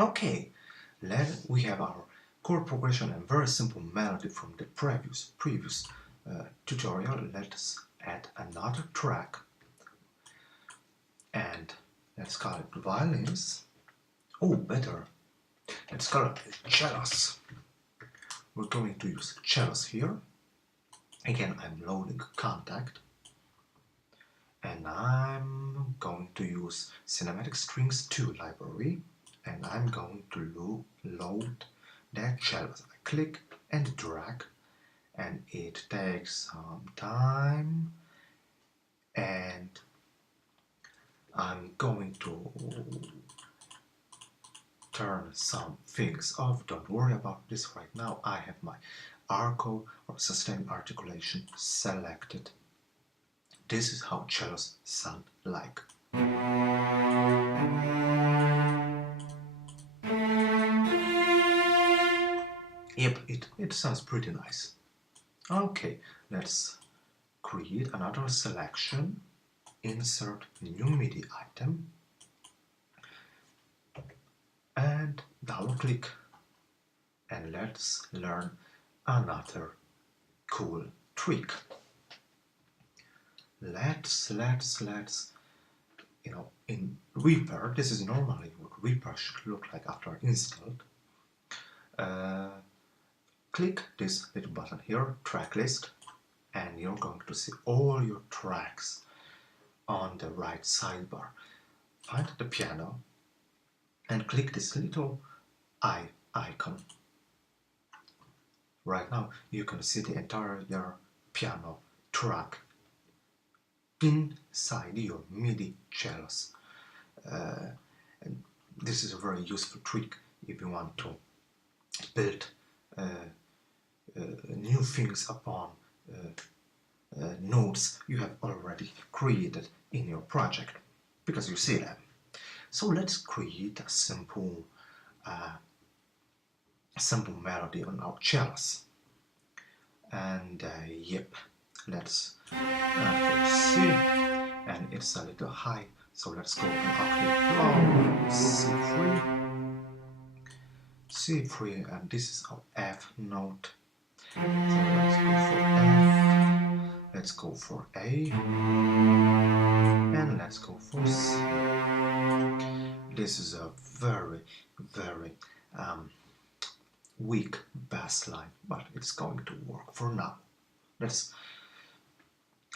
Okay, we have our chord progression and very simple melody from the previous tutorial. Let's add another track and let's call it violins. Oh, better. Let's call it cellos. We're going to use cellos here. Again, I'm loading Contact. And I'm going to use Cinematic Strings 2 library. And I'm going to load that cellos. I click and drag. And it takes some time. And I'm going to turn some things off. Don't worry about this right now. I have my arco or sustained articulation selected. This is how cellos sound like. Yep, it sounds pretty nice. Okay, let's create another selection. Insert new Midi item. And double click. And let's learn another cool trick. Let's, in Reaper, this is normally what Reaper should look like after installed. Click this little button here, track list, and you're going to see all your tracks on the right sidebar. Find the piano and click this little eye icon. Right now you can see the entire piano track inside your Midi cellos. And this is a very useful trick if you want to build new things upon notes you have already created in your project, because you see them. So let's create a simple melody on our cellos. And yep, let's C, and it's a little high, so let's go an octave low, C3, and this is our F note. So let's go for F, let's go for A, and let's go for C. This is a very weak bass line, but it's going to work for now. Let's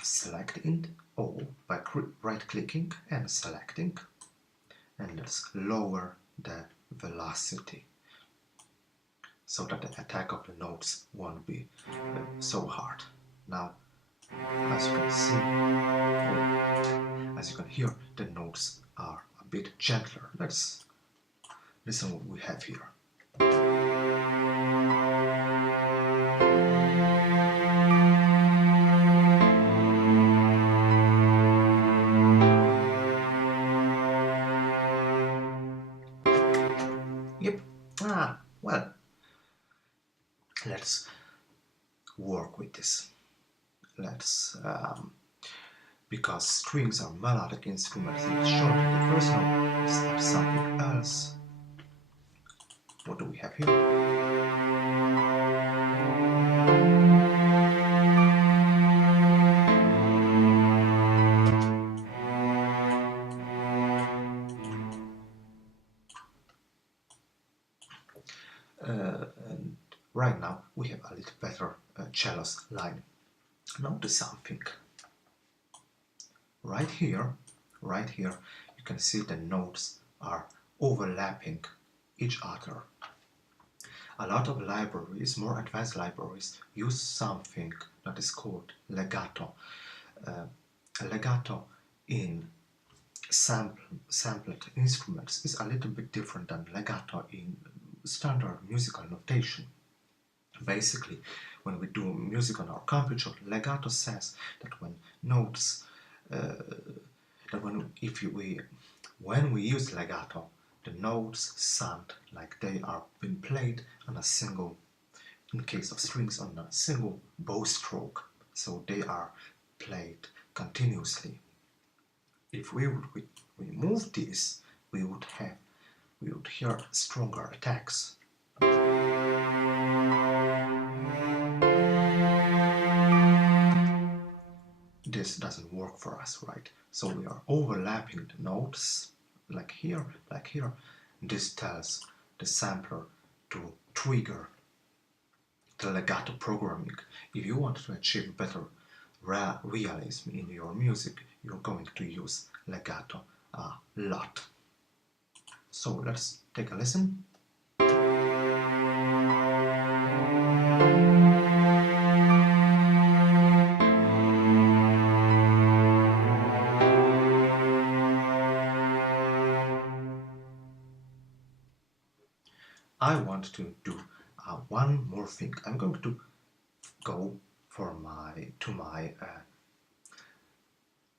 select it all by right-clicking and selecting, and let's lower the velocity so that the attack of the notes won't be so hard. Now, as you can see, as you can hear, the notes are a bit gentler. Let's listen what we have here. Yep. Well, let's work with this. Let's because strings are melodic instruments, it's shown that the first note is at something else. What do we have here? And right now we have a little better cellos line. Notice something. Right here, you can see the notes are overlapping each other. A lot of libraries, more advanced libraries, use something that is called legato. Legato in sampled instruments is a little bit different than legato in standard musical notation. Basically, when we do music on our computer, legato says that when notes when we use legato, the notes sound like they are being played on a single, in case of strings, on a single bow stroke, so they are played continuously. If we would remove this, we would have we would hear stronger attacks. This doesn't work for us, right? So we are overlapping the notes, like here, like here. This tells the sampler to trigger the legato programming. If you want to achieve better realism in your music, you're going to use legato a lot. So let's take a listen. I want to do one more thing. I'm going to go to my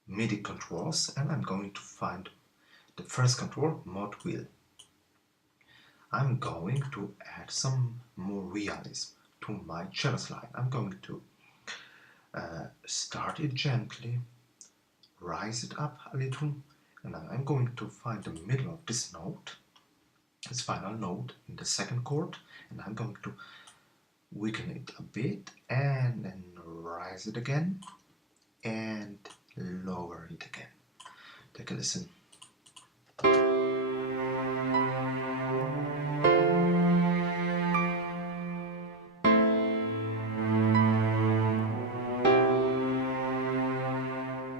Midi controls, and I'm going to find the first control, mod wheel. I'm going to add some more realism to my cello line. I'm going to start it gently, rise it up a little, and I'm going to find the middle of this note, this final note in the second chord, and I'm going to weaken it a bit and then rise it again and lower it again. Take a listen.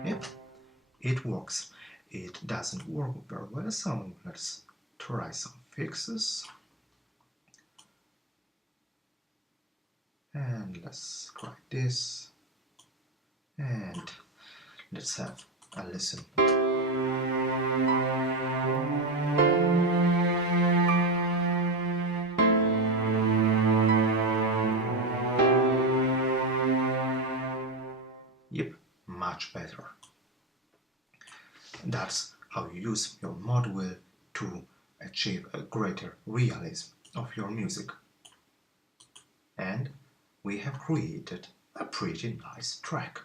Yep, it works. It doesn't work very well, so let's try some fixes. And let's try this. And let's have a listen. Yep, much better. That's how you use your mod wheel to achieve a greater realism of your music. And we have created a pretty nice track.